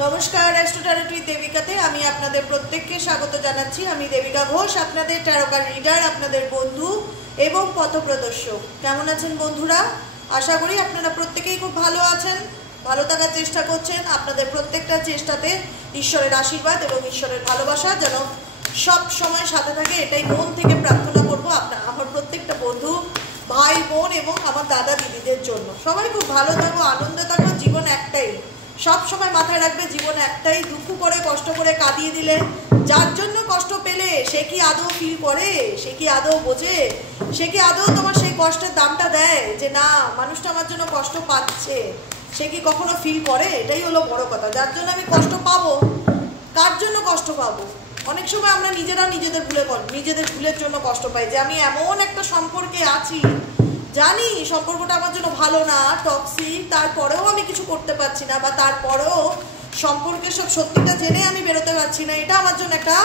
नमस्कार एस्ट्रोटैरोटी देविकाते आमी आपनादेर प्रत्येकके स्वागत जानाच्छि। आमी देविका घोष, आपनादेर टैरोकार्ड रीडार, आपनादेर बंधु एवं पथप्रदर्शक। केमन आছেন बंधुरा? आशा करी आपनारा प्रत्येकेई खूब भालो आছেন, भालो थाकार चेष्टा करছেন। आपनादेर प्रत्येकटा चेष्टाते ईश्वरेर आशीर्वाद एवं ईश्वरेर भालोबासा जेन सब समय साथे थाके एटाई मन थेके प्रार्थना करब आमार प्रत्येकटा बंधु भाई बोन एवं आमार दादा दिदिदेर जन्य। सबाई खूब भालो थाको, आनंदे थाको। जीवन एकटाई, सब समय माথায় রাখবে জীবন একটাই। দুঃখ করে কষ্ট করে কাঁদিয়ে দিলে, যার জন্য কষ্ট পেলে সে কি আদৌ ফিল করে, সে কি আদৌ বোঝে, সে কি আদৌ তোমার সেই কষ্টের দামটা দেয় যে না মানুষটা আমার জন্য কষ্ট পাচ্ছে, সে কি কখনো ফিল করে? এটাই হলো বড় কথা। যার জন্য আমি কষ্ট পাবো, কার জন্য কষ্ট পাবো? অনেক সময় আমরা নিজেরা নিজেদের ভুলের জন্য কষ্ট পাই যে আমি এমন একটা সম্পর্কে আছি, জানি সম্পর্কটা আমার জন্য ভালো না, টক্সিক, তারপরেও আমি কিছু করতে পারছি না, বা তারপরেও সম্পর্কের সব সত্যিটা জেনে আমি বেরোতে পারছি না। এটা আমার জন্য একটা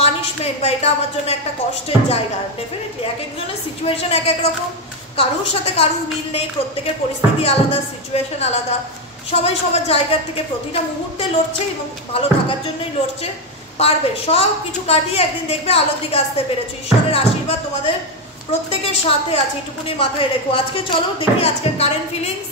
পানিশমেন্ট বা এটা আমার জন্য একটা কষ্টের জায়গা। ডেফিনেটলি এক একজনের সিচুয়েশন এক এক রকম, কারোর সাথে কারোর মিল নেই, প্রত্যেকের পরিস্থিতি আলাদা, সিচুয়েশন আলাদা। সবাই সবার জায়গার থেকে প্রতিটা মুহূর্তে লড়ছে এবং ভালো থাকার জন্যই লড়ছে। পারবে সব কিছু কাটিয়ে একদিন দেখবে আলোর দিকে আসতে পেরেছো। ঈশ্বরের আশীর্বাদ তোমাদের প্রত্যেকের সাথে আছে, এটুকুনি মাথায় রেখো। আজকে চলো দেখি আজকের কারেন্ট ফিলিংস,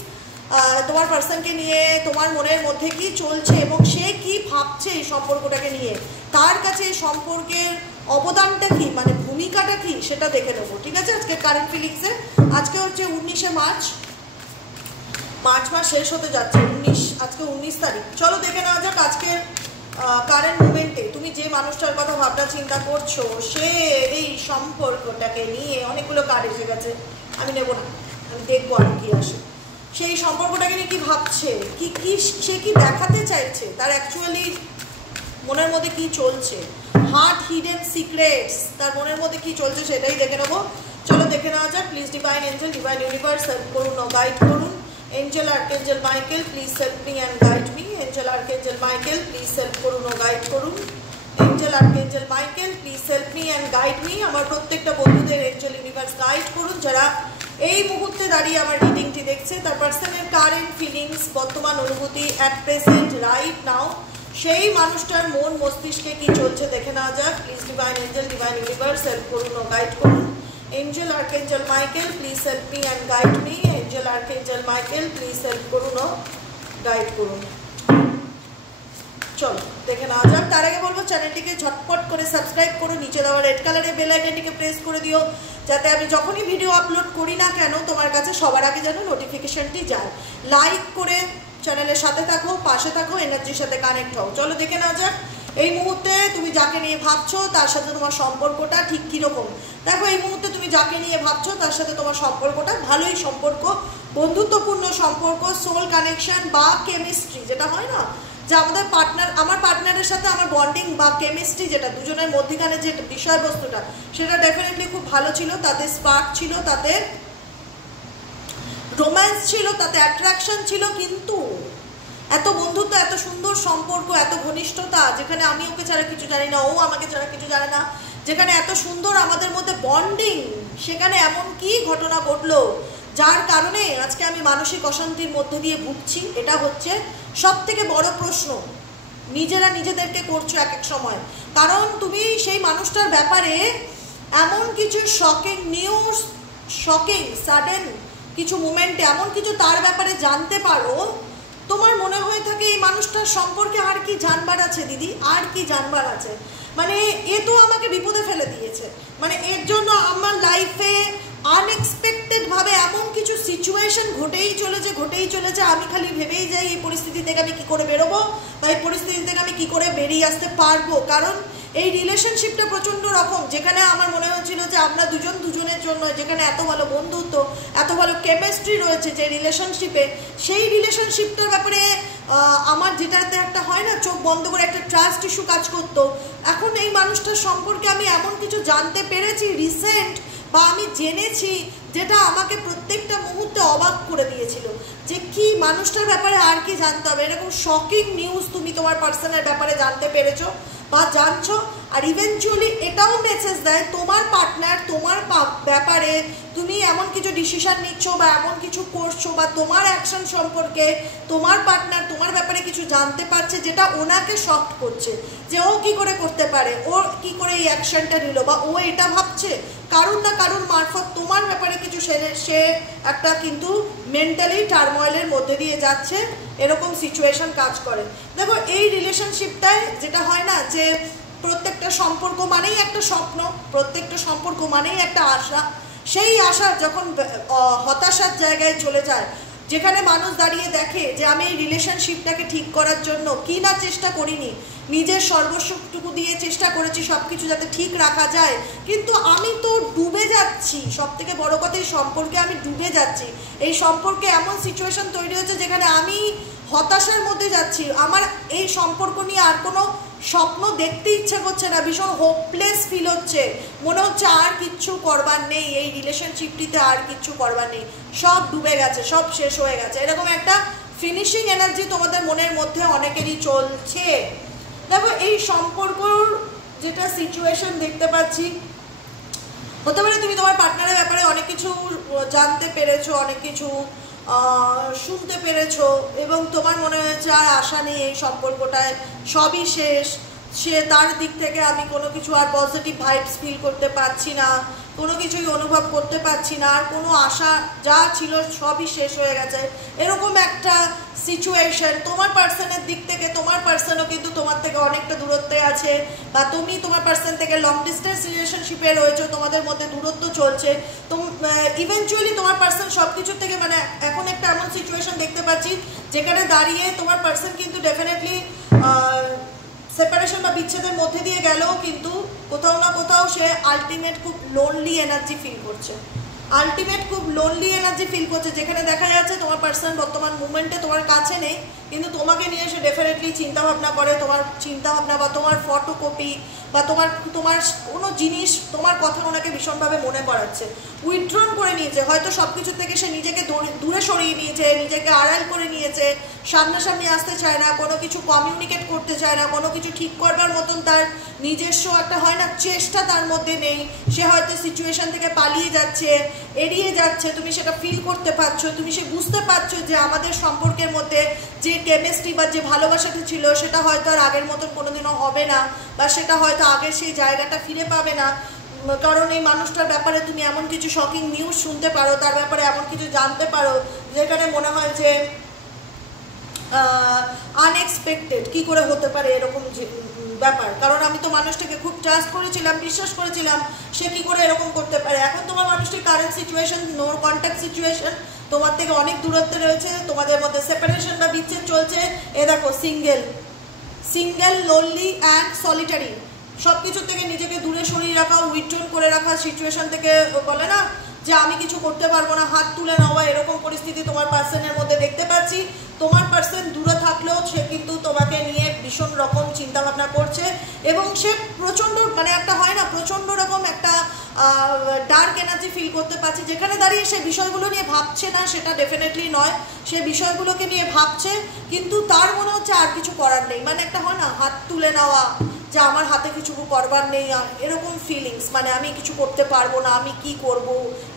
তোমার পার্সনকে নিয়ে তোমার মনের মধ্যে কি চলছে এবং সে কি ভাবছে এই সম্পর্কটাকে নিয়ে, তার কাছে এই সম্পর্কের অবদানটা কি, মানে ভূমিকাটা কি, সেটা দেখে নেবো। ঠিক আছে, আজকের কারেন্ট ফিলিংসে আজকে হচ্ছে 19শে মার্চ, মার্চ মাস শেষ হতে যাচ্ছে। আজকে 19 তারিখ। চলো দেখে নেওয়া যাক আজকের কারেন্ট মুভমেন্টে তুমি যে মানুষটার কথা ভাবনা চিন্তা করছো সে এই সম্পর্কটাকে নিয়ে অনেকগুলো কার্ড এসে গেছে, আমি নেব না, আমি দেখবো আর কি আসে। সেই সম্পর্কটাকে নিয়ে কি ভাবছে, কি কি সে কি দেখাতে চাইছে, তার অ্যাকচুয়ালি মনের মধ্যে কি চলছে, হার্ট হিডেন সিক্রেটস, তার মনের মধ্যে কি চলছে সেটাই দেখে নেবো। চলো দেখে নেওয়া যাক। Please divine Angel, divine universe help করুন ও গাইড করুন। Angel archangel Michael please help me and guide me. Angel archangel Michael please help करुन और गाइड करुन। Angel archangel Michael please help me and guide me. আমার প্রত্যেকটা বন্ধুদের Angel universe guide করুন যারা এই মুহূর্তে দাঁড়িয়ে আমার রিডিংটি দেখছে। তার পার্সনের কারেন্ট ফিলিংস, বর্তমান অনুভূতি অ্যাট প্রেজেন্ট রাইট নাও, সেই মানুষটার মন মস্তিষ্কে কি চলছে দেখে নেওয়া যাক। Please divine Angel, divine universe help করুন ও গাইড করুন। Angel archangel Michael please help me and guide me. Angel archangel Michael please help করুন ও গাইড করুন। চলো দেখে নেওয়া যাক। তার আগে বলবো চ্যানেলটিকে ঝটপট করে সাবস্ক্রাইব করো, নিচে দেওয়া রেড কালারের বেল আইকনটিকে প্রেস করে দিও যাতে আমি যখনই ভিডিও আপলোড করি না কেন তোমার কাছে সবার আগে যেন নোটিফিকেশনটি যায়। লাইক করে চ্যানেলের সাথে থাকো, পাশে থাকো, এনার্জির সাথে কানেক্ট হও। চলো দেখে নেওয়া যাক এই মুহূর্তে তুমি যাকে নিয়ে ভাবছো তার সাথে তোমার সম্পর্কটা ঠিক কীরকম। দেখো এই মুহূর্তে তুমি যাকে নিয়ে ভাবছো তার সাথে তোমার সম্পর্কটা ভালোই সম্পর্ক, বন্ধুত্বপূর্ণ সম্পর্ক, সোল কানেকশন বা কেমিস্ট্রি, যেটা হয় না যে আমাদের পার্টনার, আমার পার্টনারের সাথে আমার বন্ডিং বা কেমিস্ট্রি, যেটা দুজনের মধ্যখানে যে বিষয়বস্তুটা সেটা ডেফিনেটলি খুব ভালো ছিল। তাতে স্পার্ক ছিল, তাতে রোম্যান্স ছিল, তাতে অ্যাট্রাকশন ছিল। কিন্তু এত বন্ধুত্ব, এত সুন্দর সম্পর্ক, এত ঘনিষ্ঠতা, যেখানে আমি ওকে ছাড়া কিছু জানি না, ও আমাকে ছাড়া কিছু জানে না, যেখানে এত সুন্দর আমাদের মধ্যে বন্ডিং, সেখানে এমন কি ঘটনা ঘটলো যার কারণে আজকে আমি মানসিক অশান্তির মধ্যে দিয়ে ভুগছি। এটা হচ্ছে সব থেকে বড় প্রশ্ন নিজেরা নিজেদেরকে করছো এক এক সময়। কারণ তুমি সেই মানুষটার ব্যাপারে এমন কিছু শকিং নিউজ, শকিং সাডেন কিছু মুমেন্টে এমন কিছু তার ব্যাপারে জানতে পারো, তোমার মনে হয়ে থাকে এই মানুষটার সম্পর্কে আর কি জানবার আছে দিদি, আর কি জানবার আছে, মানে এ তো আমাকে বিপদে ফেলে দিয়েছে, মানে এর জন্য আমার লাইফে আনএক্সপেক্টেড ভাবে এমন কিছু সিচুয়েশন ঘটেই চলেছে, আমি খালি ভেবেই যাই এই পরিস্থিতি থেকে আমি কি করে বেরোবো বা এই পরিস্থিতি থেকে আমি কি করে বেরিয়ে আসতে পারবো। কারণ এই রিলেশনশিপটা প্রচণ্ড রকম, যেখানে আমার মনে হচ্ছিল যে আমরা দুজন দুজনের জন্য, যেখানে এত ভালো বন্ধুত্ব, এত ভালো কেমিস্ট্রি রয়েছে যে রিলেশনশিপে, সেই রিলেশনশিপটার ব্যাপারে আমার যেটাতে একটা হয় না চোখ বন্ধ করে একটা ট্রাস্ট ইস্যু কাজ করতো। এখন এই মানুষটার সম্পর্কে আমি এমন কিছু জানতে পেরেছি রিসেন্ট, বা আমি জেনেছি যেটা আমাকে প্রত্যেকটা মুহূর্তে অবাক করে দিয়েছিল যে কি মানুষটার ব্যাপারে আর কি জানতে হবে। এরকম শকিং নিউজ তুমি তোমার পার্সনের ব্যাপারে জানতে পেরেছো, বা জানছো, আর ইভেনচুয়ালি এটাও মেসেজ দেয় তোমার পার্টনার তোমার ব্যাপারে তুমি এমন কিছু ডিসিশন নিচ্ছ বা এমন কিছু করছো বা তোমার অ্যাকশন সম্পর্কে তোমার পার্টনার তোমার ব্যাপারে কিছু জানতে পারছে, যেটা ওনাকে শক করছে যে ও কি করে করতে পারে, ও কি করে এই অ্যাকশনটা নিল, বা ও এটা ভাবছে কারুর না কারুর মারফত তোমার ব্যাপারে কিছু সে একটা কিন্তু মেন্টালি টার্ময়েলের মধ্যে দিয়ে যাচ্ছে, এরকম সিচুয়েশন কাজ করে। দেখো এই রিলেশনশিপটায় যেটা হয় না, যে প্রত্যেকটা সম্পর্ক মানেই একটা স্বপ্ন, প্রত্যেকটা সম্পর্ক মানেই একটা আশা, সেই আশা যখন হতাশার জায়গায় চলে যায়, যেখানে মানুষ দাঁড়িয়ে দেখে যে আমি এই রিলেশনশিপটাকে ঠিক করার জন্য কি না চেষ্টা করিনি, নিজের সর্বস্বটুকু দিয়ে চেষ্টা করেছি সব কিছু যাতে ঠিক রাখা যায়, কিন্তু আমি তো ডুবে যাচ্ছি, সব থেকে বড় কথা এই সম্পর্কে আমি ডুবে যাচ্ছি, এই সম্পর্কে এমন সিচুয়েশন তৈরি হচ্ছে যেখানে আমি হতাশার মধ্যে যাচ্ছি, আমার এই সম্পর্ক নিয়ে আর কোনো স্বপ্ন দেখতে ইচ্ছে করছে না, ভীষণ হোপলেস ফিল হচ্ছে, মনে হচ্ছে আর কিচ্ছু করবার নেই, এই রিলেশনশিপটিতে আর কিচ্ছু করবার নেই, সব ডুবে গেছে, সব শেষ হয়ে গেছে, এরকম একটা ফিনিশিং এনার্জি তোমাদের মনের মধ্যে অনেকেরই চলছে। দেখো এই সম্পর্কর যেটা সিচুয়েশন দেখতে পাচ্ছি, হতে পারে তুমি তোমার পার্টনারের ব্যাপারে অনেক কিছু জানতে পেরেছো, অনেক কিছু শুনতে পেরেছো, এবং তোমার মনে হয়েছে আর আশা নেই এই সম্পর্কটায়, সবই শেষ, সে তার দিক থেকে আমি কোনো কিছু আর পজিটিভ ভাইবস ফিল করতে পারছি না, কোনো কিছুই অনুভব করতে পারছি না, আর কোনো আশা যা ছিল সবই শেষ হয়ে গেছে, এরকম একটা সিচুয়েশন তোমার পার্সনের দিক থেকে। তোমার পার্সনও কিন্তু তোমার থেকে অনেকটা দূরত্বে আছে, বা তুমি তোমার পার্সন থেকে লং ডিস্টেন্স রিলেশনশিপে রয়েছো, তোমাদের মধ্যে দূরত্ব চলছে, তো ইভেনচুয়ালি তোমার পার্সন সব কিছুর থেকে মানে এখন একটা এমন সিচুয়েশন দেখতে পাচ্ছি যেখানে দাঁড়িয়ে তোমার পার্সন কিন্তু ডেফিনেটলি সেপারেশন বা বিচ্ছেদের মধ্যে দিয়ে গেলেও কিন্তু কোথাও না কোথাও সে আলটিমেট খুব লোনলি এনার্জি ফিল করছে, খুব লোনলি এনার্জি ফিল করছে, যেখানে দেখা যাচ্ছে তোমার পার্সন বর্তমান মুভমেন্টে তোমার কাছে নেই, কিন্তু তোমাকে নিয়ে সে ডেফিনেটলি চিন্তাভাবনা করে, তোমার চিন্তাভাবনা বা তোমার ফটোকপি বা তোমার কোনো জিনিস তোমার কথা ওনাকে ভীষণভাবে মনে করাচ্ছে, উইথড্রন করে নিয়েছে, হয়তো সব কিছু থেকে সে নিজেকে দূরে সরিয়ে নিয়েছে, নিজেকে আড়াল করে নিয়েছে, সামনাসামনি আসতে চায় না, কোনো কিছু কমিউনিকেট করতে চায় না, কোনো কিছু ঠিক করবার মতন তার নিজস্ব একটা হয় না চেষ্টা তার মধ্যে নেই, সে হয়তো সিচুয়েশন থেকে পালিয়ে যাচ্ছে, এড়িয়ে যাচ্ছে, তুমি সেটা ফিল করতে পারছো, তুমি সে বুঝতে পারছো যে আমাদের সম্পর্কের মধ্যে যে কেমিস্ট্রি বা যে ভালোবাসাটা ছিল সেটা হয়তো আর আগের মতন কোনোদিনও হবে না, বা সেটা হয়তো আগের সেই জায়গাটা ফিরে পাবে না, কারণ এই মানুষটার ব্যাপারে তুমি এমন কিছু শকিং নিউজ শুনতে পারো, তার ব্যাপারে এমন কিছু জানতে পারো যেখানে মনে হয় যে আনএক্সপেক্টেড, কি করে হতে পারে এরকম ব্যাপার, কারণ আমি তো মানুষটাকে খুব ট্রাস্ট করেছিলাম, বিশ্বাস করেছিলাম, সে কি করে এরকম করতে পারে। এখন তোমার মানুষটির current situation no contact situation, তোমার থেকে অনেক দূরত্বে রয়েছে, তোমাদের মধ্যে সেপারেশন বা বিচ্ছেদ চলছে, এ দেখো সিঙ্গেল লোনলি অ্যান্ড সলিটারি, সব কিছু থেকে নিজেকে দূরে সরিয়ে রাখা, উইথড্রন করে রাখা সিচুয়েশন থেকে, বলে না যে আমি কিছু করতে পারবো না, হাত তুলে নেওয়া, এরকম পরিস্থিতি তোমার পার্সনের মধ্যে দেখতে পাচ্ছি। তোমার পার্সন দূরে থাকলেও সে কিন্তু তোমাকে নিয়ে ভীষণ রকম চিন্তাভাবনা করছে, এবং সে প্রচণ্ড মানে একটা হয় না প্রচণ্ড রকম একটা ডার্ক এনার্জি ফিল করতে পারছি, যেখানে দাঁড়িয়ে সে বিষয়গুলো নিয়ে ভাবছে না সেটা ডেফিনেটলি নয়, সে বিষয়গুলোকে নিয়ে ভাবছে, কিন্তু তার মনে হচ্ছে আর কিছু করার নেই, মানে একটা হয় না হাত তুলে নেওয়া, যে আমার হাতে কিছু করবার নেই, এরকম ফিলিংস, মানে আমি কিছু করতে পারবো না, আমি কি করব,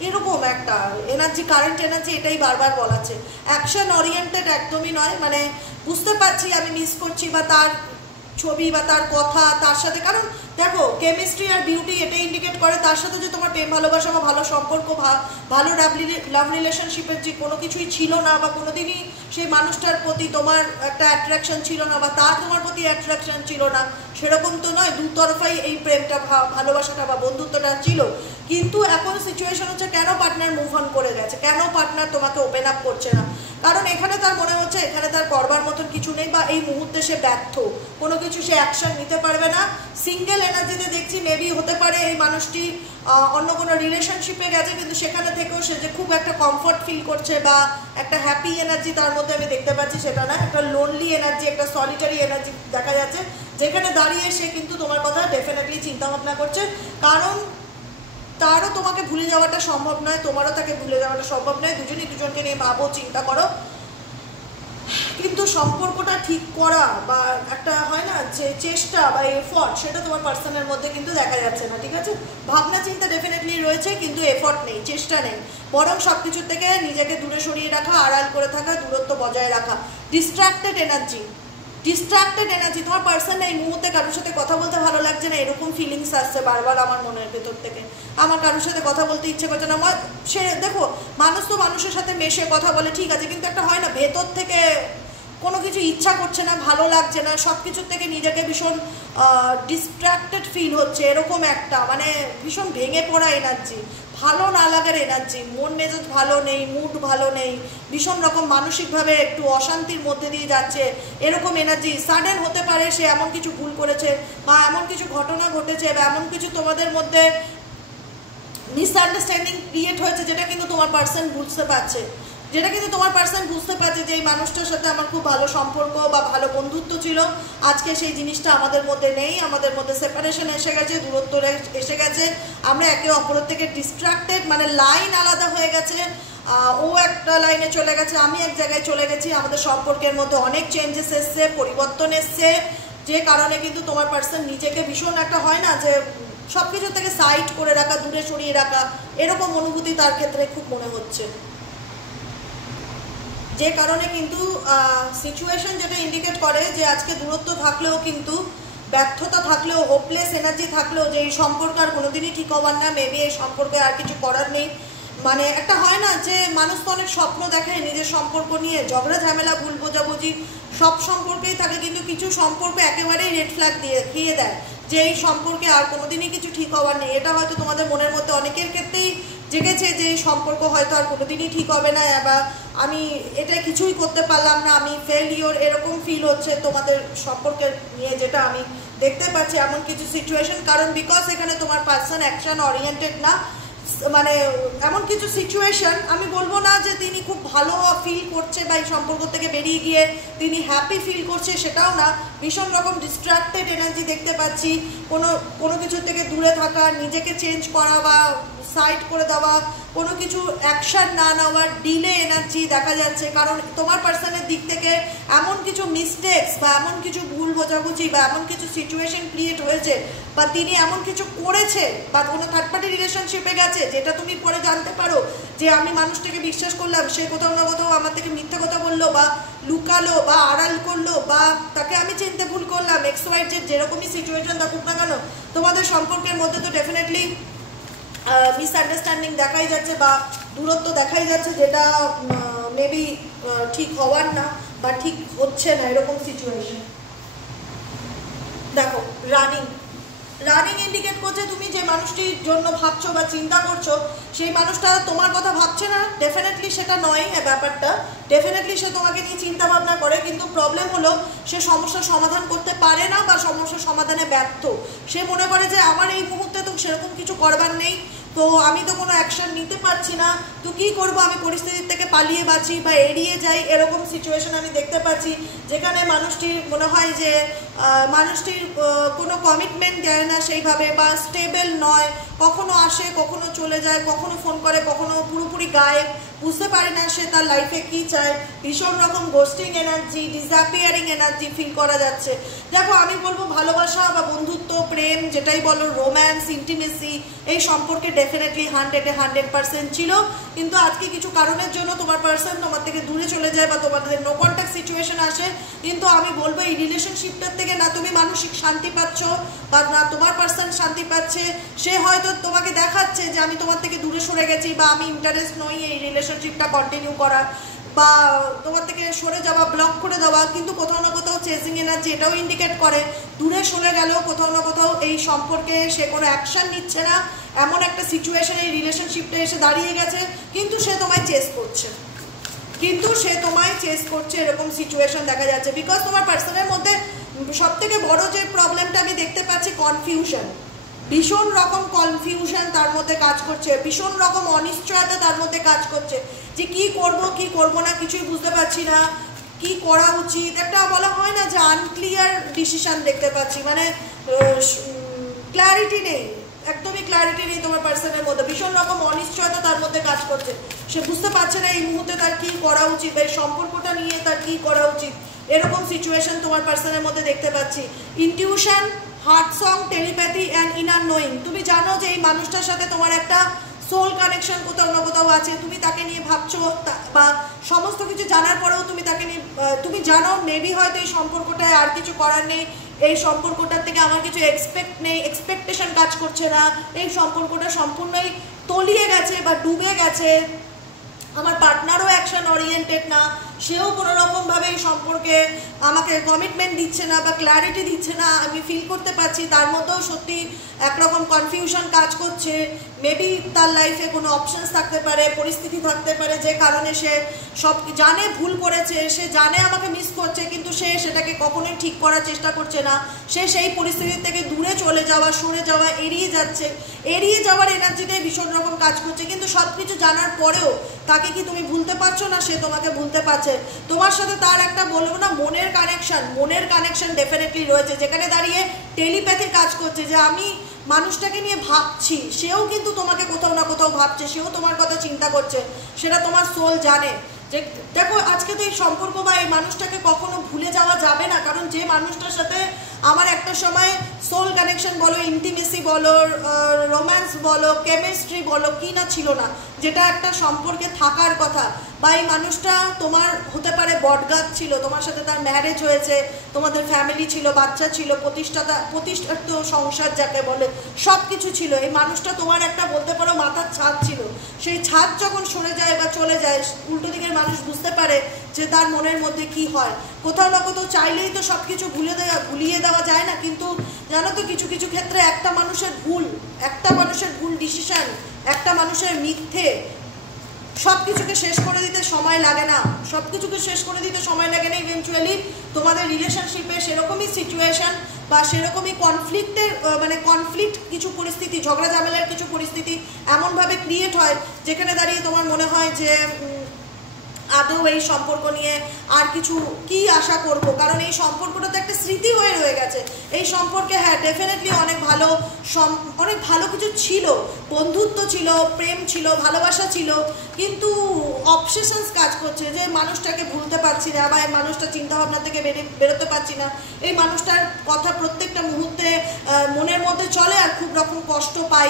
এরকম একটা এনার্জি, কারেন্ট এনার্জি এটাই বারবার বলাচ্ছে। অ্যাকশন ওরিয়েন্টেড একদমই নয়, মানে বুঝতে পারছি আমি মিস করছি, বা তার ছবি বা তার কথা তার সাথে, কারণ দেখো কেমিস্ট্রি আর বিউটি এটাই ইন্ডিকেট করে, তার সাথে যে তোমার প্রেম ভালোবাসা বা ভালো সম্পর্ক ভালো লাভ রিলেশনশিপের যে কোনো কিছুই ছিল না, বা কোনোদিনই সেই মানুষটার প্রতি তোমার একটা অ্যাট্রাকশন ছিল না, বা তার তোমার প্রতি অ্যাট্রাকশন ছিল না, সেরকম তো নয়, দুতরফাই এই প্রেমটা ভালোবাসাটা বা বন্ধুত্বটা ছিল, কিন্তু এখন সিচুয়েশন হচ্ছে কেন পার্টনার মুভ অন করে গেছে, কেন পার্টনার তোমাকে ওপেন আপ করছে না, কারণ এখানে তার মনে হচ্ছে এখানে তার করবার মতন কিছু নেই, বা এই মুহূর্তে সে ব্যর্থ, কোনো কিছু সে অ্যাকশন নিতে পারবে না। সিঙ্গেল এনার্জিতে দেখছি মেবি হতে পারে এই মানুষটি অন্য কোনো রিলেশনশিপে গেছে, কিন্তু সেখানে থেকেও সে যে খুব একটা কমফর্ট ফিল করছে বা একটা হ্যাপি এনার্জি তার মধ্যে আমি দেখতে পাচ্ছি সেটা না, একটা লোনলি এনার্জি, একটা সলিটারি এনার্জি দেখা যাচ্ছে, যেখানে দাঁড়িয়ে সে কিন্তু তোমার কথা ডেফিনেটলি চিন্তা ভাবনা করছে, কারণ তারও তোমাকে ভুলে যাওয়াটা সম্ভব নয়, তোমারও তাকে ভুলে যাওয়াটা সম্ভব নয়, দুজনই দুজনকে নিয়ে ভাবো, চিন্তা করো, কিন্তু সম্পর্কটা ঠিক করা বা একটা হয় না যে চেষ্টা বা এফর্ট, সেটা তোমার পার্সনের মধ্যে কিন্তু দেখা যাচ্ছে না। ঠিক আছে, ভাবনা চিন্তা ডেফিনেটলি রয়েছে, কিন্তু এফর্ট নেই, চেষ্টা নেই। বরং সব কিছুর থেকে নিজেকে দূরে সরিয়ে রাখা, আড়াল করে থাকা, দূরত্ব বজায় রাখা, ডিস্ট্রাক্টেড এনার্জি। তোমার পার্সন এই মুহূর্তে কারোর সাথে কথা বলতে ভালো লাগছে না, এরকম ফিলিংস আসছে বারবার আমার মনের ভেতর থেকে। আমার কারোর সাথে কথা বলতে ইচ্ছে করছে না। সে দেখো, মানুষ তো মানুষের সাথে মেশে কথা বলে, ঠিক আছে, কিন্তু একটা হয় না ভেতর থেকে কোনো কিছু ইচ্ছা করছে না, ভালো লাগছে না, সব কিছুর থেকে নিজেকে ভীষণ ডিস্ট্রাক্টেড ফিল হচ্ছে, এরকম একটা মানে ভীষণ ভেঙে পড়া এনার্জি, ভালো না লাগার এনার্জি, মন মেজাজ ভালো নেই, মুড ভালো নেই, ভীষণ রকম মানসিকভাবে একটু অশান্তির মধ্যে দিয়ে যাচ্ছে, এরকম এনার্জি। সাডেন হতে পারে সে এমন কিছু ভুল করেছে বা এমন কিছু ঘটনা ঘটেছে বা এমন কিছু তোমাদের মধ্যে মিসআন্ডারস্ট্যান্ডিং ক্রিয়েট হয়েছে, যেটা কিন্তু তোমার পার্সন বুঝতে পারছে, যে এই মানুষটার সাথে আমার খুব ভালো সম্পর্ক বা ভালো বন্ধুত্ব ছিল, আজকে সেই জিনিসটা আমাদের মধ্যে নেই, আমাদের মধ্যে সেপারেশন এসে গেছে, দূরত্ব এসে গেছে, আমরা একে অপরের থেকে ডিস্ট্রাক্টেড, মানে লাইন আলাদা হয়ে গেছে, ও একটা লাইনে চলে গেছে, আমি এক জায়গায় চলে গেছি, আমাদের সম্পর্কের মধ্যে অনেক চেঞ্জেস এসছে, পরিবর্তন এসছে, যে কারণে কিন্তু তোমার পার্সন নিজেকে ভীষণ একটা হয় না যে সব কিছু থেকে সাইড করে রাখা, দূরে সরিয়ে রাখা, এরকম অনুভূতি তার ক্ষেত্রে খুব মনে হচ্ছে। যে কারণে কিন্তু সিচুয়েশন যেটা ইন্ডিকেট করে যে আজকে দূরত্ব থাকলেও কিন্তু, ব্যর্থতা থাকলেও, হোপলেস এনার্জি থাকলেও, যে এই সম্পর্ক আর কোনোদিনই ঠিক হবার না, মেবি এই সম্পর্কে আর কিছু করার নেই। মানে একটা হয় না যে মানুষ তো অনেক স্বপ্ন দেখে নিজের সম্পর্ক নিয়ে, ঝগড়া ঝামেলা, ভুল বোঝাবুঝি সব সম্পর্কেই থাকে, কিন্তু কিছু সম্পর্ক একেবারেই রেড ফ্ল্যাগ দিয়ে দেয় যে এই সম্পর্কে আর কোনোদিনই কিছু ঠিক হওয়ার নেই। এটা হয়তো তোমাদের মনের মধ্যে অনেকের ক্ষেত্রেই জেগেছে যে এই সম্পর্ক হয়তো আর কোনোদিনই ঠিক হবে না, বা আমি এটা কিছুই করতে পারলাম না, আমি ফেলিওর, এরকম ফিল হচ্ছে তোমাদের সম্পর্কের নিয়ে, যেটা আমি দেখতে পাচ্ছি এমন কিছু সিচুয়েশন। কারণ বিকজ এখানে তোমার পার্সন অ্যাকশন ওরিয়েন্টেড না, মানে এমন কিছু সিচুয়েশন, আমি বলবো না যে তিনি খুব ভালো ফিল করছে বা এই সম্পর্ক থেকে বেরিয়ে গিয়ে তিনি হ্যাপি ফিল করছে, সেটাও না, ভীষণ রকম ডিস্ট্রাক্টেড এনার্জি দেখতে পাচ্ছি, কোনো কিছু থেকে দূরে থাকা, নিজেকে চেঞ্জ করা বা সাইড করে দেওয়া, কোনো কিছু অ্যাকশন না নেওয়ার ডিলে এনার্জি দেখা যাচ্ছে। কারণ তোমার পার্সনের দিক থেকে এমন কিছু মিস্টেকস বা এমন কিছু ভুল বোঝাবুঝি বা এমন কিছু সিচুয়েশন ক্রিয়েট হয়েছে, বা তিনি এমন কিছু করেছে বা কোনো থার্ড পার্টি রিলেশনশিপে গেছে, যেটা তুমি পরে জানতে পারো যে আমি মানুষটাকে বিশ্বাস করলাম, সে কোথাও না কোথাও আমার থেকে মিথ্যা কথা বললো বা লুকালো বা আড়াল করলো, বা তাকে আমি চিনতে ভুল করলাম, XY যেরকমই সিচুয়েশন থাকুক না কেন, তোমাদের সম্পর্কের মধ্যে তো ডেফিনেটলি মিসআন্ডারস্ট্যান্ডিং দেখাই যাচ্ছে বা দূরত্ব দেখাই যাচ্ছে, যেটা মেবি ঠিক হওয়ার না বা ঠিক হচ্ছে না, এরকম সিচুয়েশন। দেখো, রানিং ইন্ডিকেট করছে তুমি যে মানুষটির জন্য ভাবছো বা চিন্তা করছো, সেই মানুষটা তোমার কথা ভাবছে না, ডেফিনেটলি সেটা নয় ব্যাপারটা, ডেফিনেটলি সে তোমাকে নিয়ে চিন্তা ভাবনা করে, কিন্তু প্রবলেম হলো সে সমস্যার সমাধান করতে পারে না বা সমস্যার সমাধানে ব্যর্থ। সে মনে করে যে আমার এই মুহূর্তে তো সেরকম কিছু করবার নেই, তো আমি তো কোনো অ্যাকশন নিতে পারছি না, তো কী করবো, আমি পরিস্থিতির থেকে পালিয়ে বাঁচি বা এড়িয়ে যাই, এরকম সিচুয়েশন আমি দেখতে পাচ্ছি, যেখানে মানুষটির মনে হয় যে মানুষটির কোনো কমিটমেন্ট দেয় না সেইভাবে, বা স্টেবল নয়, কখনো আসে কখনো চলে যায়, কখনো ফোন করে কখনো পুরোপুরি গায়েব, বুঝতে পারে না সে তার লাইফে কী চায়, ভীষণ রকম ghosting energy, disappearing energy feel করা যাচ্ছে। দেখো, আমি বলবো ভালোবাসা বা বন্ধুত্ব, প্রেম, যেটাই বলো, রোম্যান্স, ইন্টিমেসি, এই সম্পর্কে ডেফিনেটলি 100% ছিল, কিন্তু আজকে কিছু কারণের জন্য তোমার পার্সন তোমার থেকে দূরে চলে যায় বা তোমাদের নো কন্ট্যাক্ট সিচুয়েশন আসে। কিন্তু আমি বলবো এই রিলেশনশিপটার থেকে না তুমি মানসিক শান্তি পাচ্ছ বা না তোমার পার্সন শান্তি পাচ্ছে, সে হয়তো তোমাকে দেখাচ্ছে যে আমি তোমার থেকে দূরে সরে গেছি বা আমি ইন্টারেস্ট নই এই রিলেশনশিপটা কন্টিনিউ করার, বা তোমার থেকে সরে যাওয়া, ব্লক করে দেওয়া, কিন্তু কোথাও না কোথাও চেজিং এনার্জি এটাও ইন্ডিকেট করে দূরে সরে গেলেও কোথাও না কোথাও এই সম্পর্কে সে কোনো অ্যাকশান নিচ্ছে না, এমন একটা সিচুয়েশন এই রিলেশনশিপটা এসে দাঁড়িয়ে গেছে, কিন্তু সে তোমায় চেস করছে, এরকম সিচুয়েশন দেখা যাচ্ছে। বিকজ তোমার পার্সনের মধ্যে সব থেকে বড় যে প্রবলেমটা আমি দেখতে পাচ্ছি, কনফিউশন, ভীষণ রকম কনফিউশন তার মধ্যে কাজ করছে, ভীষণ রকম অনিশ্চয়তা তার মধ্যে কাজ করছে, যে কি করব না কিছুই বুঝতে পারছি না, কি করা উচিত, একটা বলা হয় না যে আনক্লিয়ার ডিসিশন দেখতে পাচ্ছি, মানে ক্ল্যারিটি নেই, একদমই ক্ল্যারিটি নেই তোমার পার্সনের মধ্যে, ভীষণ রকম অনিশ্চয়তা তার মধ্যে কাজ করছে। সে বুঝতে পারছে না এই মুহূর্তে তার কি করা উচিত, এই সম্পর্কটা নিয়ে তার কি করা উচিত, এরকম সিচুয়েশন তোমার পার্সনের মধ্যে দেখতে পাচ্ছি। Intuition, heart song, telepathy and inner knowing. তুমি জানো যে এই মানুষটার সাথে তোমার একটা সোল কানেকশন কোথাও না কোথাও আছে, তুমি তাকে নিয়ে ভাবছো, বা সমস্ত কিছু জানার পরেও তুমি তাকে নিয়ে তুমি জানো মেবি হয়তো এই সম্পর্কটায় আর কিছু করার নেই, এই সম্পর্কটার থেকে আমার কিছু এক্সপেক্ট নেই, এক্সপেকটেশন কাজ করছে না, এই সম্পর্কটা সম্পূর্ণই তলিয়ে গেছে বা ডুবে গেছে, আমার পার্টনারও অ্যাকশন ওরিয়েন্টেড না, সেও কোনো রকমভাবে এই সম্পর্কে আমাকে কমিটমেন্ট দিচ্ছে না বা ক্ল্যারিটি দিচ্ছে না, আমি ফিল করতে পারছি তার মধ্যেও সত্যি একরকম কনফিউশন কাজ করছে। মেবি তার লাইফে কোনো অপশানস থাকতে পারে, পরিস্থিতি থাকতে পারে যে কারণে সে সব জানে ভুল করেছে, সে জানে আমাকে মিস করছে, কিন্তু সে সেটাকে কখনোই ঠিক করার চেষ্টা করছে না, সে সেই পরিস্থিতি থেকে দূরে চলে যাওয়া, সরে যাওয়া, এড়িয়ে যাচ্ছে, এড়িয়ে যাওয়ার এনার্জিতে ভীষণ রকম কাজ করছে। কিন্তু সব কিছু জানার পরেও তাকে কি তুমি ভুলতে পারছো না, সে তোমাকে ভুলতে পারছে। তোমার সাথে তার একটা বলবো না মনের কানেকশন ডেফিনেটলি রয়েছে, যেখানে দাঁড়িয়ে টেলিপ্যাথি কাজ করছে যে আমি মানুষটাকে নিয়ে ভাবছি, সেও কিন্তু তোমাকে কোথাও না কোথাও ভাবছে, সেও তোমার কথা চিন্তা করছে, সেটা তোমার সোল জানে। যে দেখো আজকে তো এই সম্পর্ক বা এই মানুষটাকে কখনো ভুলে যাওয়া যাবে না, কারণ যে মানুষটার সাথে আমার একটা সময় সোল কানেকশন বলো, ইন্টিমেসি বলো, রোম্যান্স বলো, কেমিস্ট্রি বলো, কি না ছিল না, যেটা একটা সম্পর্কে থাকার কথা, বা এই মানুষটা তোমার হতে পারে বটগাছ ছিল, তোমার সাথে তার ম্যারেজ হয়েছে, তোমাদের ফ্যামিলি ছিল, বাচ্চা ছিল, প্রতিষ্ঠিত সংসার যাকে বলে, সব কিছু ছিল, এই মানুষটা তোমার একটা বলতে পারো মাথার ছাদ ছিল। সেই ছাদ যখন সরে যায় বা চলে যায়, উল্টো দিকের মানুষ বুঝতে পারে যে তার মনের মধ্যে কি হয়। কোথাও না কোথাও চাইলেই তো সব কিছু ভুলিয়ে দেওয়া যায় না, কিন্তু জানো তো কিছু কিছু ক্ষেত্রে একটা মানুষের ভুল ডিসিশন, একটা মানুষের মিথ্যে সব কিছুকে শেষ করে দিতে সময় লাগে না, ইভেনচুয়ালি তোমাদের রিলেশনশিপে সেরকমই সিচুয়েশন বা সেরকমই কনফ্লিক্ট কিছু পরিস্থিতি, ঝগড়া ঝামেলার কিছু পরিস্থিতি এমনভাবে ক্রিয়েট হয় যেখানে দাঁড়িয়ে তোমার মনে হয় যে আদৌ এই সম্পর্ক নিয়ে আর কিছু কি আশা করব, কারণ এই সম্পর্কটা তো একটা স্মৃতি হয়ে রয়ে গেছে। এই সম্পর্কে হ্যাঁ ডেফিনেটলি অনেক ভালো কিছু ছিল, বন্ধুত্ব ছিল, প্রেম ছিল, ভালোবাসা ছিল, কিন্তু অবসেশনস কাজ করছে যে মানুষটাকে ভুলতে পারছি না, বা এই মানুষটার চিন্তাভাবনা থেকে বেরোতে পারছি না, এই মানুষটার কথা প্রত্যেকটা মুহূর্তে মনের মধ্যে চলে আর খুব রকম কষ্ট পাই,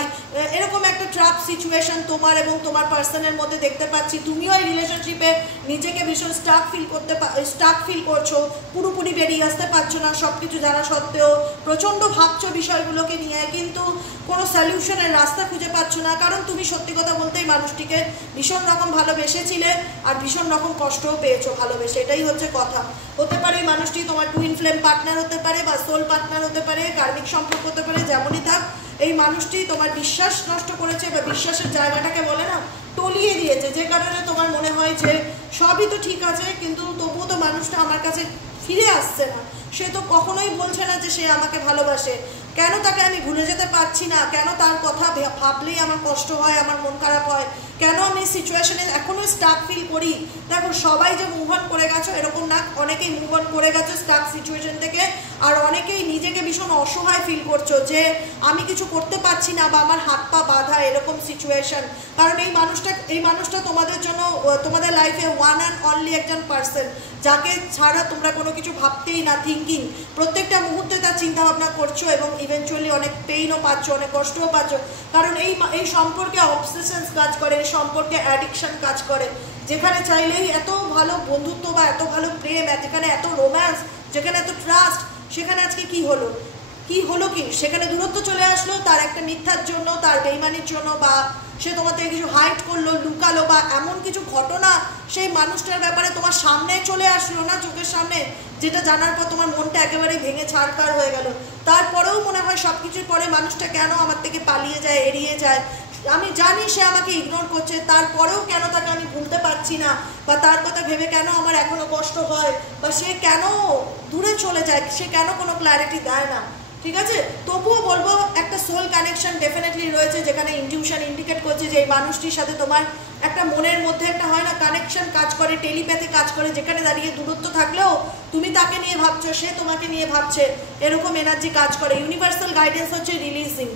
এরকম একটা ট্রাপ সিচুয়েশন তোমার এবং তোমার পার্সনের মধ্যে দেখতে পাচ্ছি। তুমিও এই রিলেশনশিপে নিজেকে ভীষণ স্টাক ফিল করছো, পুরোপুরি বেরিয়ে আসতে পারছো না, সব কিছু জানা সত্ত্বেও প্রচণ্ড ভাবছো বিষয়গুলোকে নিয়ে, কিন্তু কোনো সলিউশনের রাস্তা খুঁজে পাচ্ছ না, কারণ তুমি সত্যি কথা বলতে এই মানুষটিকে ভীষণ রকম ভালোবেসেছিলে আর ভীষণ রকম কষ্টও পেয়েছো ভালোবেসে, এটাই হচ্ছে কথা। হতে পারে এই মানুষটি তোমার টুইন ফ্লেম পার্টনার হতে পারে, বা সোল পার্টনার হতে পারে, কার্মিক সম্পর্ক হতে পারে, যেমনই থাক এই মানুষটি তোমার বিশ্বাস নষ্ট করেছে বা বিশ্বাসের জায়গাটাকে বলে না টলিয়ে দিয়েছে, যে কারণে তোমার মনে হয় যে সবই তো ঠিক আছে, কিন্তু তবুও তো মানুষটা আমার কাছে ফিরে আসছে না, সে তো কখনোই বলছে না যে সে আমাকে ভালোবাসে, কেন তাকে আমি ভুলে যেতে পারছি না, কেন তার কথা ভাবলেই আমার কষ্ট হয়, আমার মন খারাপ হয়, কেন আমি সিচুয়েশনে এখনো স্টাক ফিল করি। দেখো সবাই যে মুভ অন করে গেছো এরকম না, অনেকেই মুভ অন করে গেছো স্টাক সিচুয়েশন থেকে, আর অনেকেই নিজেকে ভীষণ অসহায় ফিল করছো যে আমি কিছু করতে পারছি না বা আমার হাত পা বাঁধা, এরকম সিচুয়েশন। কারণ এই মানুষটা তোমাদের জন্য, তোমাদের লাইফে ওয়ান অ্যান্ড অনলি একজন পার্সন, যাকে ছাড়া তোমরা কোনো কিছু ভাবতেই না, থিঙ্কিং প্রত্যেকটা মুহূর্তে তার চিন্তাভাবনা করছো এবং ইভেনচুয়ালি অনেক পেইনও পাচ্ছ, অনেক কষ্টও পাচ্ছ, কারণ এই সম্পর্কে অবসেশনস কাজ করে, এই সম্পর্কে অ্যাডিকশন কাজ করে, যেখানে চাইলেই এত ভালো বন্ধুত্ব বা এত ভালো প্রেম, যেখানে এত রোম্যান্স, যেখানে এত ট্রাস্ট, সেখানে আজকে কি হলো সেখানে দূরত্ব চলে আসলো তার একটা মিথ্যার জন্য, তার বেইমানির জন্য, বা সে তোমার থেকে কিছু হাইড করলো, লুকালো, বা এমন কিছু ঘটনা সেই মানুষটার ব্যাপারে তোমার সামনে চলে আসলো না, চোখের সামনে, যেটা জানার পর তোমার মনটা একেবারে ভেঙে ছাড়কার হয়ে গেল। তারপরেও মনে হয় সব কিছুর পরে মানুষটা কেন আমার থেকে পালিয়ে যায়, এড়িয়ে যায়, আমি জানি সে আমাকে ইগনোর করছে, তারপরেও কেন তাকে আমি ভুলতে পারছি না, বা তার কথা ভেবে কেন আমার এখনো কষ্ট হয়, বা সে কেন দূরে চলে যায়, সে কেন কোনো ক্ল্যারিটি দেয় না। ঠিক আছে, তবুও বলবো একটা সোল কানেকশন ডেফিনেটলি রয়েছে, যেখানে ইনটিউশন ইন্ডিকেট করছে যে এই মানুষটির সাথে তোমার একটা মনের মধ্যে একটা হয় না কানেকশন কাজ করে, টেলিপ্যাথি কাজ করে, যেখানে দাঁড়িয়ে দূরত্ব থাকলেও তুমি তাকে নিয়ে ভাবছো, সে তোমাকে নিয়ে ভাবছে, এরকম এনার্জি কাজ করে। ইউনিভার্সাল গাইডেন্স হচ্ছে রিলিজিং,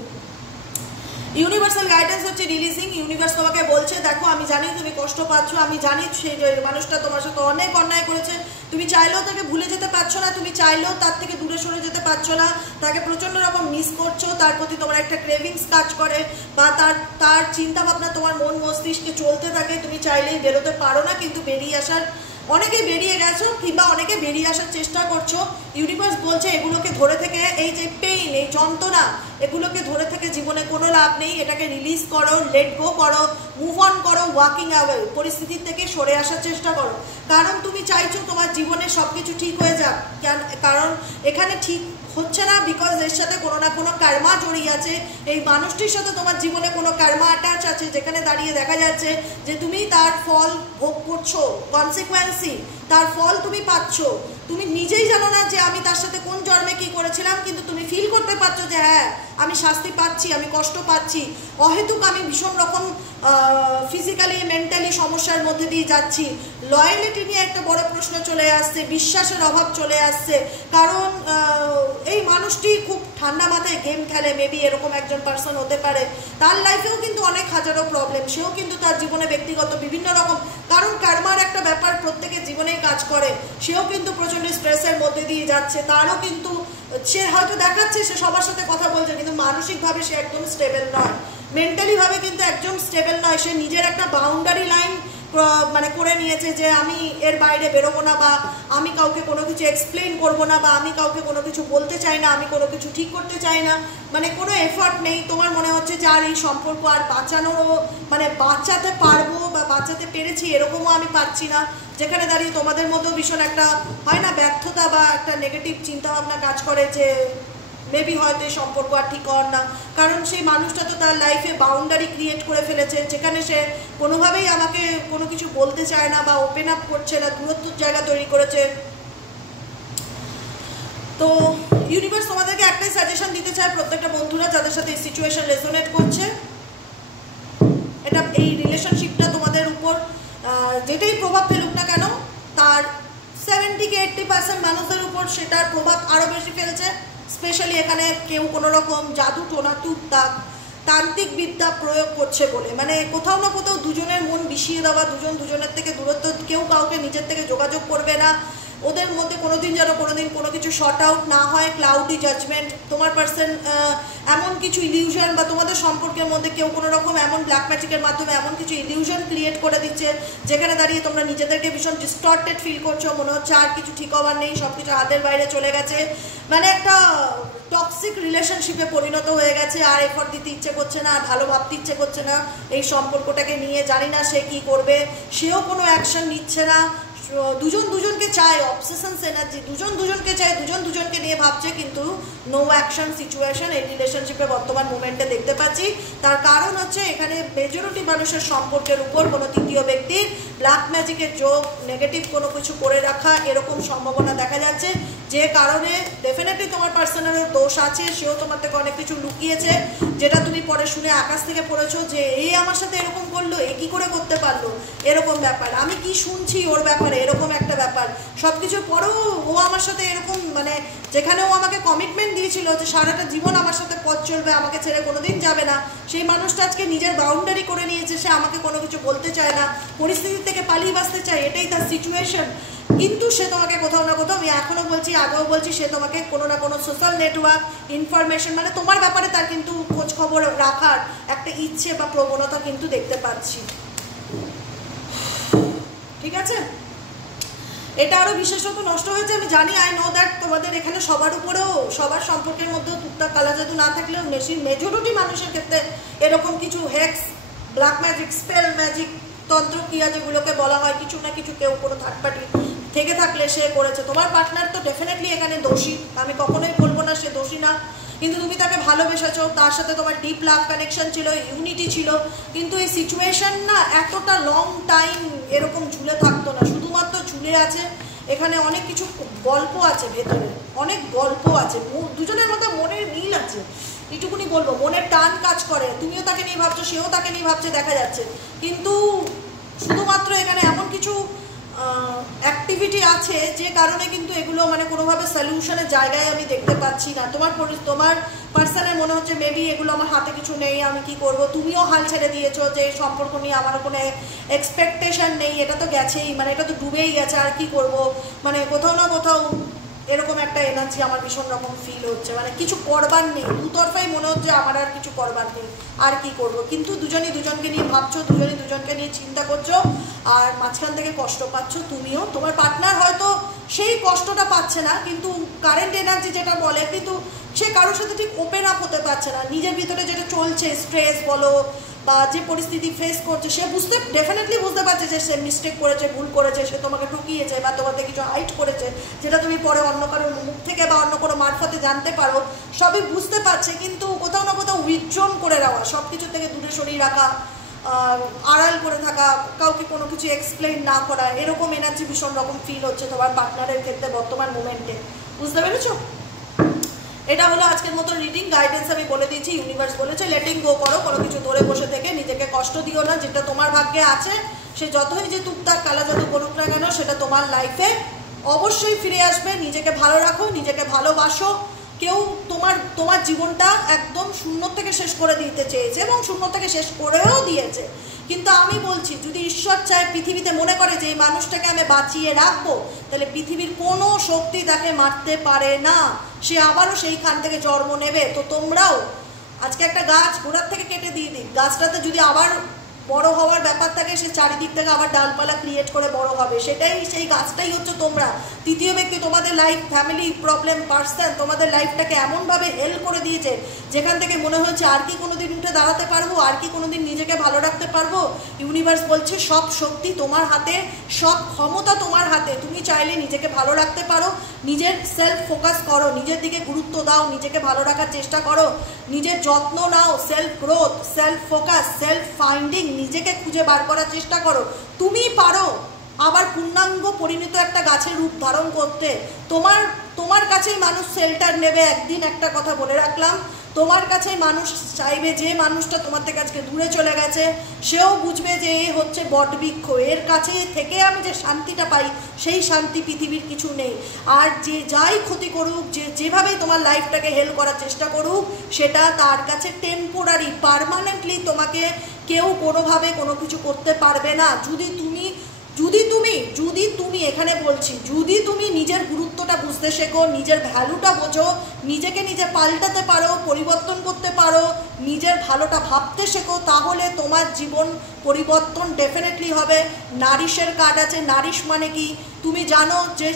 ইউনিভার্সাল গাইডেন্স হচ্ছে রিলিজিং। ইউনিভার্স তোমাকে বলছে দেখো আমি জানি তুমি কষ্ট পাচ্ছ, আমি জানি সেই মানুষটা তোমার সাথে অনেক অন্যায় করেছে, তুমি চাইলেও তাকে ভুলে যেতে পারছো না, তুমি চাইলেও তার থেকে দূরে সরে যেতে পারছো না, তাকে প্রচণ্ড রকম মিস করছো, তার প্রতি তোমার একটা ক্রেভিংস কাজ করে বা তার চিন্তা ভাবনা তোমার মন মস্তিষ্কে চলতে থাকে, তুমি চাইলেই বেরোতে পারো না, কিন্তু বেরিয়ে আসার অনেকে বেরিয়ে গেছো কিংবা অনেকে বেরিয়ে আসার চেষ্টা করছো। ইউনিভার্স বলছে এগুলোকে ধরে থেকে, এই যে পেইন, এই যন্ত্রণা, এগুলোকে ধরে থেকে জীবনে কোনো লাভ নেই, এটাকে রিলিজ করো, লেট গো করো, মুভ অন করো, ওয়াকিং অ্যাওয়ে, পরিস্থিতির থেকে সরে আসার চেষ্টা করো। কারণ তুমি চাইছো তোমার জীবনে সব কিছু ঠিক হয়ে যাক, কারণ এখানে ঠিক হচ্ছে না বিকজ এর সাথে কোনো না কোনো কার্মা জড়িয়ে আছে, এই মানুষটির সাথে তোমার জীবনে কোনো কার্মা অ্যাটাচ আছে, যেখানে দাঁড়িয়ে দেখা যাচ্ছে যে তুমি তার ফল ভোগ করছো, কনসিকুয়েন্সি, তার ফল তুমি পাচ্ছ। তুমি নিজেই জানো না যে আমি তার সাথে কোন জন্মে কি করেছিলাম, কিন্তু তুমি ফিল করতে পারছো যে হ্যাঁ আমি শাস্তি পাচ্ছি, আমি কষ্ট পাচ্ছি, অহেতুক আমি ভীষণ রকম ফিজিক্যালি মেন্টালি সমস্যার মধ্যে দিয়ে যাচ্ছি। লয়ালিটি নিয়ে একটা বড় প্রশ্ন চলে আসছে, বিশ্বাসের অভাব চলে আসছে, কারণ এই মানুষটি খুব ঠান্ডা মাথায় গেম খেলে, মেবি এরকম একজন পার্সন হতে পারে। তার লাইফেও কিন্তু অনেক হাজারো প্রবলেম, সেও কিন্তু তার জীবনে ব্যক্তিগত বিভিন্ন রকম, কারণ কার্মার একটা ব্যাপার প্রত্যেকের জীবনেই কাজ করে, সেও কিন্তু প্রচণ্ড স্ট্রেসের মধ্যে দিয়ে যাচ্ছে, তারও কিন্তু সে হয়তো দেখাচ্ছে সে সবার সাথে কথা বলছে, কিন্তু মানসিকভাবে সে একদম স্টেবল নয়, মেন্টালি ভাবে কিন্তু একদম স্টেবল নয়। সে নিজের একটা বাউন্ডারি লাইন মানে করে নিয়েছে যে আমি এর বাইরে বেরোবো না, বা আমি কাউকে কোনো কিছু এক্সপ্লেন করবো না, বা আমি কাউকে কোনো কিছু বলতে চাই না, আমি কোনো কিছু ঠিক করতে চাই না, মানে কোনো এফর্ট নেই। তোমার মনে হচ্ছে যে আর এই সম্পর্ক আর বাঁচানোরও মানে বাঁচাতে পারবো বা বাঁচাতে পেরেছি এরকমও আমি পারছি না, যেখানে দাঁড়িয়ে তোমাদের মধ্যেও ভীষণ একটা হয় না ব্যর্থতা বা একটা নেগেটিভ চিন্তাভাবনা কাজ করে যে মেবি হয়তো এই সম্পর্ক আর ঠিক হওয়ার না, কারণ সেই মানুষটা তো তার লাইফে বাউন্ডারি ক্রিয়েট করে ফেলেছে, যেখানে সে কোনোভাবেই আমাকে কোনো কিছু বলতে চায় না বা ওপেন আপ করছে না, দূরত্বের জায়গা তৈরি করেছে। তো ইউনিভার্স তোমাদেরকে একটাই সাজেশন দিতে চায়, প্রত্যেকটা বন্ধুরা যাদের সাথে এই সিচুয়েশন রেজোনেট করছে, এটা এই রিলেশনশিপটা তোমাদের উপর যেটাই প্রভাব ফেলুক না কেন, তার 70-80% মানুষের উপর সেটার প্রভাব আরও বেশি ফেলছে। স্পেশালি এখানে কেউ কোনো রকম জাদু টোনা টুকটাক তান্ত্রিক বিদ্যা প্রয়োগ করছে বলে, মানে কোথাও না কোথাও দুজনের মন বিষিয়ে দেওয়া, দুজন দুজনের থেকে দূরত্ব, কেউ কাউকে নিজের থেকে যোগাযোগ করবে না, ওদের মধ্যে কোনোদিন যেন কোনোদিন কোনো কিছু শর্ট আউট না হয়, ক্লাউডি জাজমেন্ট, তোমার পার্সন এমন কিছু ইলিউশন বা তোমাদের সম্পর্কের মধ্যে কেউ কোনো রকম এমন ব্ল্যাক ম্যাজিকের মাধ্যমে এমন কিছু ইলিউশন ক্রিয়েট করে দিচ্ছে, যেখানে দাঁড়িয়ে তোমরা নিজেদেরকে ভীষণ ডিস্টর্টেড ফিল করছো, মনে হচ্ছে আর কিছু ঠিক হওয়ার নেই, সব কিছু হাতের বাইরে চলে গেছে, মানে একটা টক্সিক রিলেশনশিপে পরিণত হয়ে গেছে, আর এফর্ট দিতে ইচ্ছে করছে না, আর ভালো ভাবতে ইচ্ছে করছে না এই সম্পর্কটাকে নিয়ে, জানি না সে কি করবে, সেও কোনো অ্যাকশন নিচ্ছে না, দুজন দুজনকে চায়, অবসেশনস এনার্জি, দুজন দুজনকে চায়, দুজন দুজনকে নিয়ে ভাবছে, কিন্তু নো অ্যাকশন সিচুয়েশন এই রিলেশনশিপে বর্তমান মোমেন্টে দেখতে পাচ্ছি। তার কারণ হচ্ছে এখানে মেজরিটি মানুষের সম্পর্কের উপর কোনো তৃতীয় ব্যক্তির ব্ল্যাক ম্যাজিকের যোগ, নেগেটিভ কোনো কিছু করে রাখা, এরকম সম্ভাবনা দেখা যাচ্ছে, যে কারণে ডেফিনেটলি তোমার পার্সোনালের দোষ আছে, সেও তোমার থেকে অনেক কিছু লুকিয়েছে, যেটা তুমি পরে শুনে আকাশ থেকে পড়েছো যে এই আমার সাথে এরকম করলো, এ কী করে করতে পারলো, এরকম ব্যাপার, আমি কি শুনছি ওর ব্যাপারে, এরকম একটা ব্যাপার, সব কিছুর পরেও ও আমার সাথে এরকম, মানে যেখানে ও আমাকে কমিটমেন্ট দিয়েছিল যে সারাটা জীবন আমার সাথে পথ চলবে, আমাকে ছেড়ে কোনোদিন যাবে না, সেই মানুষটা আজকে নিজের বাউন্ডারি করে নিয়েছে, সে আমাকে কোনো কিছু বলতে চায় না, পরিস্থিতি থেকে পালিয়ে বাঁচতে চায়, এটাই তার সিচুয়েশন। কিন্তু সে তোমাকে কোথাও না কোথাও, আমি এখনও বলছি, আগেও বলছি, সে তোমাকে কোনো না কোনো সোশ্যাল নেটওয়ার্ক ইনফরমেশন, মানে তোমার ব্যাপারে তার কিন্তু খোঁজ খবর রাখার একটা ইচ্ছে বা প্রবণতা কিন্তু দেখতে পাচ্ছি, ঠিক আছে? এটা আরও বিশেষত নষ্ট হয়েছে আমি জানি, আই নো দ্যাট তোমাদের এখানে সবার উপরেও, সবার সম্পর্কের মধ্যেও টুকটাক কালা জাদু না থাকলেও মেজরিটি মানুষের ক্ষেত্রে এরকম কিছু hex, black magic, spell magic, তন্ত্রক্রিয়া যেগুলোকে বলা হয়, কিছু না কিছু কেউ কোনো থার্ড পার্টি থেকে থাকলে সে করেছে। তোমার পার্টনার তো ডেফিনেটলি এখানে দোষী, আমি কখনোই বলবো না সে দোষী না, কিন্তু তুমি তাকে ভালোবেসেছো, তার সাথে তোমার ডিপ লাভ কানেকশন ছিল, ইউনিটি ছিল, কিন্তু এই সিচুয়েশন না এতটা লং টাইম এরকম ঝুলে থাকতো না, শুধুমাত্র ঝুলে আছে এখানে অনেক কিছু গল্প আছে ভেতরে, অনেক গল্প আছে, দুজনের মধ্যে মনের মিল আছে, এইটুকুনি বলবো, মনের টান কাজ করে, তুমিও তাকে নিয়ে ভাবছো, সেও তাকে নিয়ে ভাবছে, দেখা যাচ্ছে, কিন্তু শুধুমাত্র এখানে এমন কিছু অ্যাক্টিভিটি আছে, যে কারণে কিন্তু এগুলো মানে কোনোভাবে সলিউশনের জায়গায় আমি দেখতে পাচ্ছি না। তোমার পার্সনের মনে হচ্ছে মেবি এগুলো আমার হাতে কিছু নেই, আমি কি করব। তুমিও হাল ছেড়ে দিয়েছো যে সম্পর্ক নিয়ে আমার কোনো এক্সপেকটেশন নেই, এটা তো গেছেই, মানে এটা তো ডুবেই গেছে, আর কি করব। মানে কোথাও না কোথাও এরকম একটা এনার্জি আমার ভীষণ রকম ফিল হচ্ছে, মানে কিছু করবার নেই, দুতরফাই মনে হচ্ছে আমার আর কিছু করবার নেই, আর কি করব। কিন্তু দুজনই দুজনকে নিয়ে ভাবছো, দুজনই দুজনকে নিয়ে চিন্তা করছো, আর মাঝখান থেকে কষ্ট পাচ্ছ তুমিও। তোমার পার্টনার হয়তো সেই কষ্টটা পাচ্ছে না, কিন্তু কারেন্ট এনার্জি যেটা বলে, কিন্তু সে কারোর সাথে ঠিক ওপেন আপ হতে পারছে না। নিজের ভিতরে যেটা চলছে, স্ট্রেস বলো বা যে পরিস্থিতি ফেস করছে, সে ডেফিনেটলি বুঝতে পারছে যে সে মিস্টেক করেছে, ভুল করেছে, সে তোমাকে ঠকিয়েছে বা তোমাকে কিছু হাইট করেছে, যেটা তুমি পরে অন্য কারোর মুখ থেকে বা অন্য কোনো মারফতে জানতে পারো, সবই বুঝতে পারছে। কিন্তু কোথাও না কোথাও উইথড্রন করে দেওয়া, সব কিছু থেকে দূরে সরিয়ে রাখা, আড়াল করে থাকা, কাউকে কোনো কিছু এক্সপ্লেইন না করা, এরকম এনার্জি ভীষণ রকম ফিল হচ্ছে তোমার পার্টনারের ক্ষেত্রে বর্তমান মোমেন্টে। বুঝতে পেরেছো? এটা হলো আজকের মতো রিডিং গাইডেন্স। আমি বলে দিয়েছি, ইউনিভার্স বলেছে লেটিং গো করো, কোনো কিছু ধরে বসে থেকে নিজেকে কষ্ট দিও না। যেটা তোমার ভাগ্যে আছে, সে যতই যে টুকটাক কালা জাদু করুক না কেন, সেটা তোমার লাইফে অবশ্যই ফিরে আসবে। নিজেকে ভালো রাখো, নিজেকে ভালোবাসো। কেউ তোমার জীবনটা একদম শূন্য থেকে শেষ করে দিতে চেয়েছে এবং শূন্য থেকে শেষ করেও দিয়েছে, কিন্তু আমি বলছি যদি ঈশ্বর চায়, পৃথিবীতে মনে করে যে এই মানুষটাকে আমি বাঁচিয়ে রাখবো, তাহলে পৃথিবীর কোনো শক্তি তাকে মারতে পারে না, সে আবারও সেইখান থেকে জন্ম নেবে। তো তোমরাও আজকে একটা গাছ গোড়ার থেকে কেটে দিয়ে দিক, গাছটাতে যদি আবার বড় হওয়ার ব্যাপার থাকে, সে চারিদিক থেকে আবার ডালপালা ক্রিয়েট করে বড় হবে, সেই গাছটাই হচ্ছে তোমরা। তৃতীয় ব্যক্তি তোমাদের লাইফ, ফ্যামিলি, প্রবলেম, পার্সন তোমাদের লাইফটাকে এমনভাবে হেল্প করে দিয়েছে, যেখান থেকে মনে হচ্ছে আর কি কোনোদিন উঠে দাঁড়াতে পারবো, আর কি কোনোদিন নিজেকে ভালো রাখতে পারবো। ইউনিভার্স বলছে সব শক্তি তোমার হাতে, সব ক্ষমতা তোমার হাতে। তুমি চাইলে নিজেকে ভালো রাখতে পারো, নিজের সেলফ ফোকাস করো, নিজের দিকে গুরুত্ব দাও, নিজেকে ভালো রাখার চেষ্টা করো, নিজের যত্ন নাও, self growth, self focus, self finding, নিজেকে খুঁজে বার করার চেষ্টা করো। তুমি পারো আবার পূর্ণাঙ্গ পরিণত একটা গাছের রূপ ধারণ করতে। তোমার কাছেই মানুষ শেল্টার নেবে একদিন। একটা কথা বলে রাখলাম, তোমার কাছেই মানুষ চাইবে, যে মানুষটা তোমার থেকে আজকে দূরে চলে গেছে, সেও বুঝবে যে এ হচ্ছে বটবৃক্ষ, এর কাছে থেকে আমি যে শান্তিটা পাই, সেই শান্তি পৃথিবীর কিছু নেই। আর যে যাই ক্ষতি করুক, যেভাবেই তোমার লাইফটাকে হেল্প করার চেষ্টা করুক, সেটা তার কাছে টেম্পোরারি, পার্মানেন্টলি তোমাকে কেউ কোনোভাবে কোনো কিছু করতে পারবে না। যদি তুমি এখানে বলছি, যদি তুমি নিজের গুরুত্বটা বুঝতে শেখো, নিজের ভ্যালুটা বোঝো, নিজেকে নিজে পাল্টাতে পারো, পরিবর্তন করতে পারো, নিজের ভালোটা ভাবতে শেখো, তাহলে তোমার জীবন পরিবর্তন ডেফিনেটলি হবে। নারিশের কার্ড আছে। নারিশ মানে কি তুমি জানো যে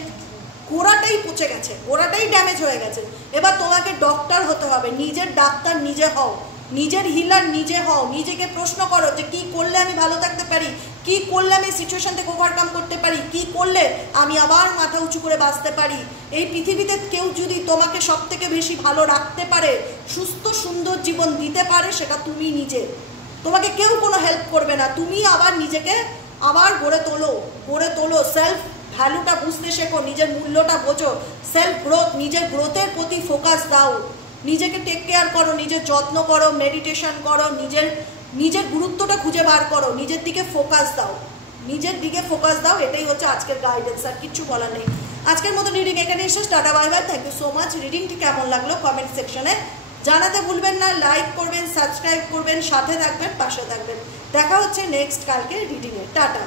গোড়াটাই পচে গেছে, গোড়াটাই ড্যামেজ হয়ে গেছে। এবার তোমাকে ডক্টর হতে হবে, নিজের ডাক্তার নিজে হও, নিজের হিলার নিজে হও। নিজেকে প্রশ্ন করো যে কি করলে আমি ভালো থাকতে পারি, কি করলে আমি সিচুয়েশন থেকে ওভারকাম করতে পারি, কি করলে আমি আবার মাথা উঁচু করে বাঁচতে পারি। এই পৃথিবীতে কেউ যদি তোমাকে সব থেকে বেশি ভালো রাখতে পারে, সুস্থ সুন্দর জীবন দিতে পারে, সেটা তুমি নিজে। তোমাকে কেউ কোনো হেল্প করবে না, তুমি আবার নিজেকে আবার গড়ে তোলো। সেলফ ভ্যালুটা বুঝতে শেখো, নিজের মূল্যটা বোঝো, সেলফ গ্রোথ, নিজের গ্রোথের প্রতি ফোকাস দাও, নিজেকে টেক কেয়ার করো, নিজের যত্ন করো, মেডিটেশন করো, নিজের গুরুত্বটা খুঁজে বার করো, নিজের দিকে ফোকাস দাও। এটাই হচ্ছে আজকের গাইডেন্স, আর কিচ্ছু বলার নেই। আজকের মতো রিডিং এখানে শেষ। Tata bye bye, thank you so much. রিডিংটি কেমন লাগলো কমেন্ট সেকশনে জানাতে ভুলবেন না। লাইক করবেন, সাবস্ক্রাইব করবেন, সাথে থাকবেন, পাশে থাকবেন। দেখা হচ্ছে নেক্সট কালকে রিডিংয়ে। টাটা।